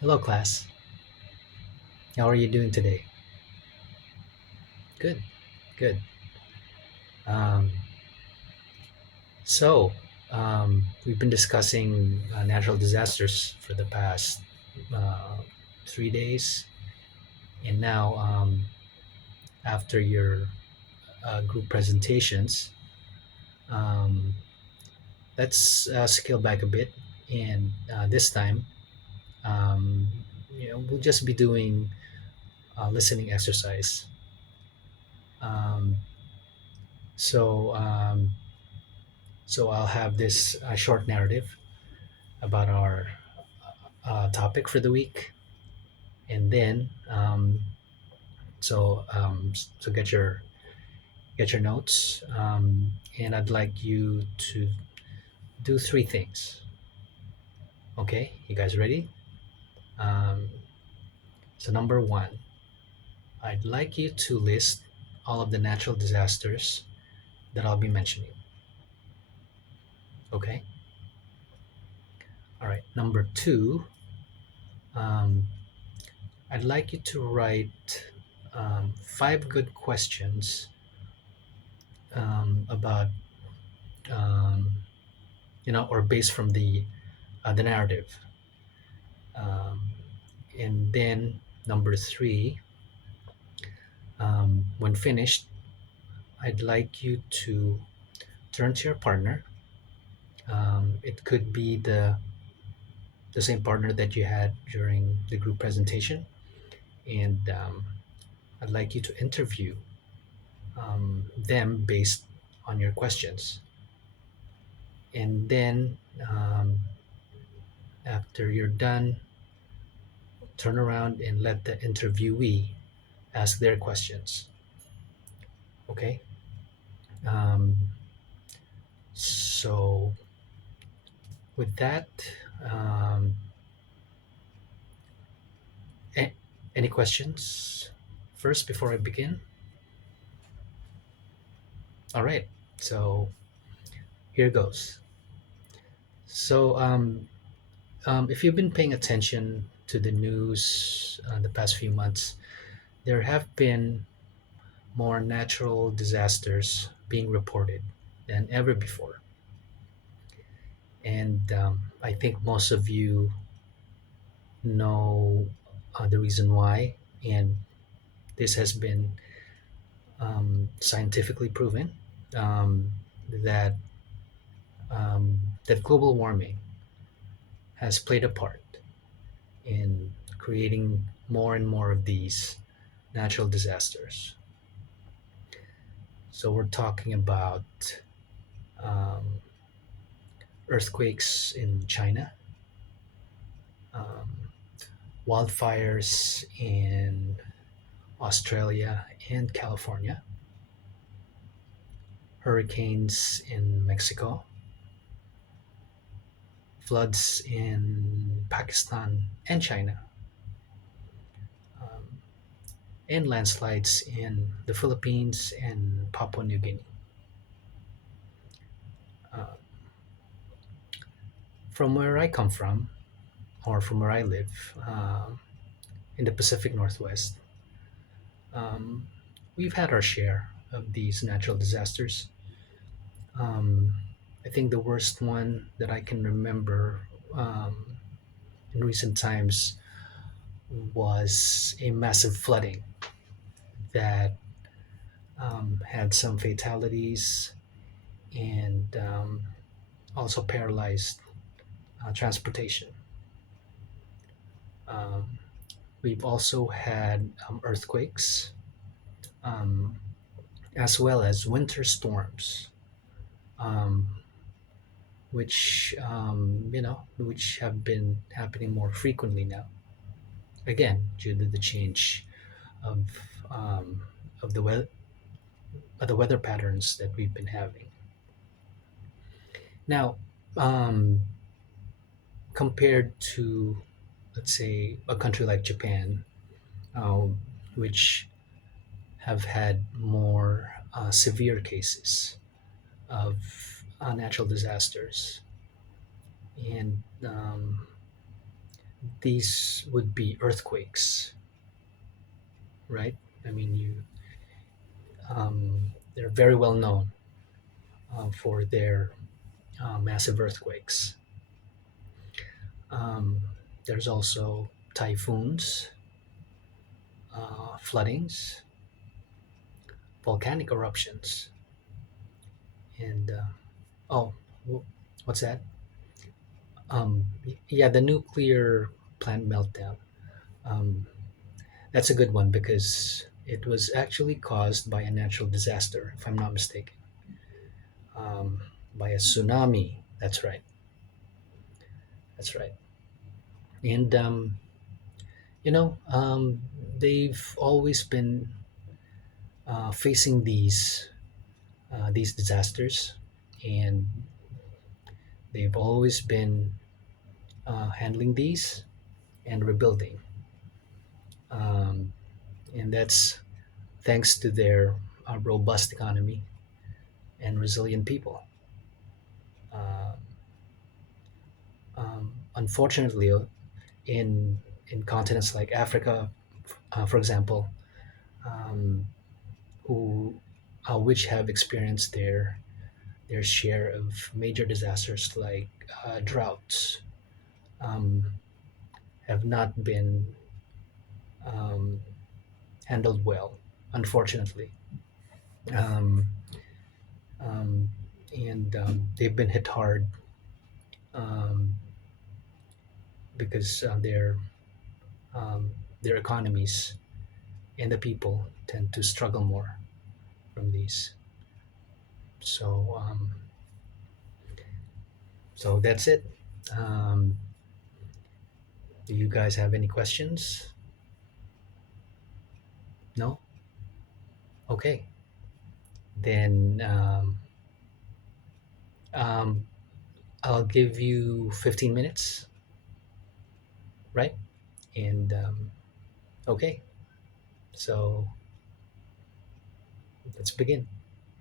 Hello, class. How are you doing today? Good, good. Um, so, we've been discussing natural disasters for the past uh, 3 days, and now, after your group presentations, um, let's scale back a bit, and this time, um, we'll just be doing listening exercise. Um, so, um, so I'll have this short narrative about our topic for the week, and then so get your notes, and I'd like you to do three things. Okay, you guys ready? Um, so number one, I'd like you to list all of the natural disasters that I'll be mentioning. Okay. All right. Number two, um, I'd like you to write five good questions about um, or based from the narrative. Um, and then number three, when finished, I'd like you to turn to your partner. It could be the same partner that you had during the group presentation, and I'd like you to interview them based on your questions. And then after you're done, turn around and let the interviewee ask their questions. Okay. Um, so with that, um, a- any questions first before I begin? All right. So here goes. So if you've been paying attention to the news the past few months, there have been more natural disasters being reported than ever before. And I think most of you know the reason why. And this has been scientifically proven um, that that global warming has played a part in creating more and more of these natural disasters. So we're talking about um, earthquakes in China, um, wildfires in Australia and California, hurricanes in Mexico, floods in Pakistan and China, um, and landslides in the Philippines and Papua New Guinea. Uh, from where I come from, or from where I live, in the Pacific Northwest, um, we've had our share of these natural disasters. Um, I think the worst one that I can remember in recent times was a massive flooding that had some fatalities and also paralyzed transportation. Um, we've also had earthquakes, um, as well as winter storms, um, which have been happening more frequently now. Again, due to the change of um, of the weather patterns that we've been having. Now, um, compared to, let's say, a country like Japan, um, which have had more severe cases of natural disasters, and these would be earthquakes, right? I mean, they're very well known for their massive earthquakes. Um, there's also typhoons, floodings, volcanic eruptions, and oh, what's that? Yeah, the nuclear plant meltdown. Um, that's a good one because it was actually caused by a natural disaster, if I'm not mistaken, um, by a tsunami. That's right. That's right. And they've always been facing these disasters, and they've always been handling these and rebuilding. Um, and that's thanks to their robust economy and resilient people. Uh, Unfortunately, in in continents like Africa, for example, um, who which have experienced their share of major disasters like droughts, um, have not been um, handled well, unfortunately. Um, and they've been hit hard um, because um, their economies and the people tend to struggle more from these. So, so that's it. Um, do you guys have any questions? No? Okay. Then um, I'll give you 15 minutes, right? And okay, so let's begin.